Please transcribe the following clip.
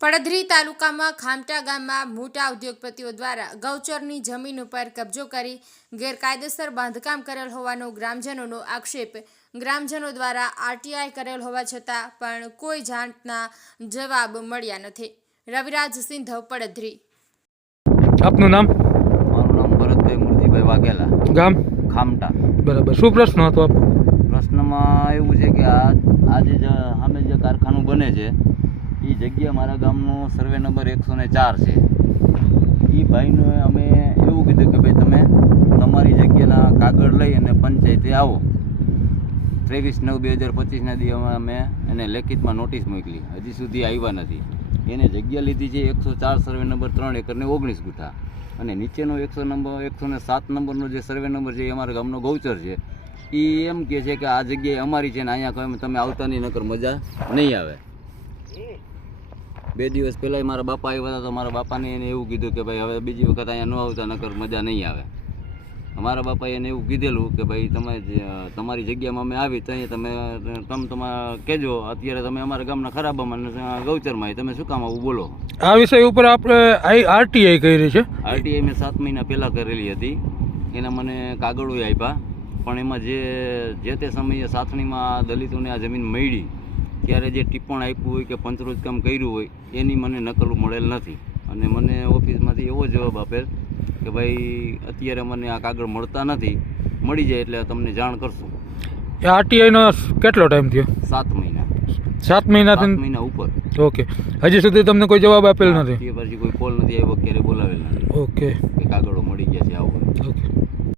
પડધરી તાલુકામાં ખામટા ગામમાં મોટા ઉદ્યોગપતિઓ દ્વારા ગૌચરની જમીન ઉપર કબજો કરી ગેરકાયદેસર બાંધકામ કરેલ હોવાનો ગ્રામજનોનો આક્ષેપ. ગ્રામજનો દ્વારા આરટીઆઈ કરેલ હોવા છતાં પણ કોઈ જાણના જવાબ મળ્યા નથી. રવિરાજ સિંધવ પડધરી. આપનું નામ? મારું નામ ભરતભાઈ મૂર્તિભાઈ વાઘેલા. ગામ? ખામટા. બરાબર. શું પ્રશ્ન હતો આપનો? પ્રશ્નમાં એવું છે કે આ આજે જે સામે જે કારખાનું બને છે એ જગ્યા મારા ગામનો સર્વે નંબર એકસો ને ચાર છે. એ ભાઈને અમે એવું કીધું કે ભાઈ તમે તમારી જગ્યાના કાગળ લઈ અને પંચાયતે આવો. ત્રેવીસ નવ બે હજાર પચીસના દી અમે એને લેખિતમાં નોટિસ મોકલી. હજી સુધી આવ્યા નથી. એને જગ્યા લીધી છે એકસો ચાર સર્વે નંબર ત્રણ એકરને ઓગણીસ ગુઠા. અને નીચેનો એકસો નંબર એકસો ને સાત નંબરનો જે સર્વે નંબર છે એ અમારા ગામનો ગૌચર છે. એ એમ કહે છે કે આ જગ્યાએ અમારી છે ને અહીંયા તમે આવતાની નકર મજા નહીં આવે. બે દિવસ પહેલાં મારા બાપા આવ્યા હતા તો મારા બાપાને એને એવું કીધું કે ભાઈ હવે બીજી વખત અહીંયા ન આવતા નકર મજા નહીં આવે. અમારા બાપાએ એને એવું કીધેલું કે ભાઈ તમે તમારી જગ્યામાં અમે આવી તો અહીંયા તમે તમે તમારે કહેજો અત્યારે તમે અમારા ગામના ખરાબામાં ગૌચરમાં તમે શું કામ આવું બોલો? આ વિષય ઉપર આપણે આઈ આરટીઆઈ કરી છે. આરટીઆઈ મેં સાત મહિના પહેલાં કરેલી હતી. એના મને કાગળો આપ્યા પણ એમાં જે જે તે સમયે સાથણીમાં દલિતોને આ જમીન મળી ત્યારે જે ટિપ્પણ આપ્યું હોય કે પંચરોજ કામ કર્યું હોય એની મને નકલ મળેલ નથી. અને મને ઓફિસમાંથી એવો જવાબ આપેલ કે ભાઈ અત્યારે મને આ કાગળ મળતા નથી મળી જાય એટલે તમને જાણ કરશું. એ આરટીઆઈનો કેટલો ટાઈમ થયો? સાત મહિના. સાત સાત મહિનાથી મહિના ઉપર. ઓકે. હજી સુધી તમને કોઈ જવાબ આપેલ નથી? પછી કોઈ કોલ નથી આવ્યો ક્યારે બોલાવેલ નથી. ઓકે. કાગળો મળી ગયા છે આવું. ઓકે.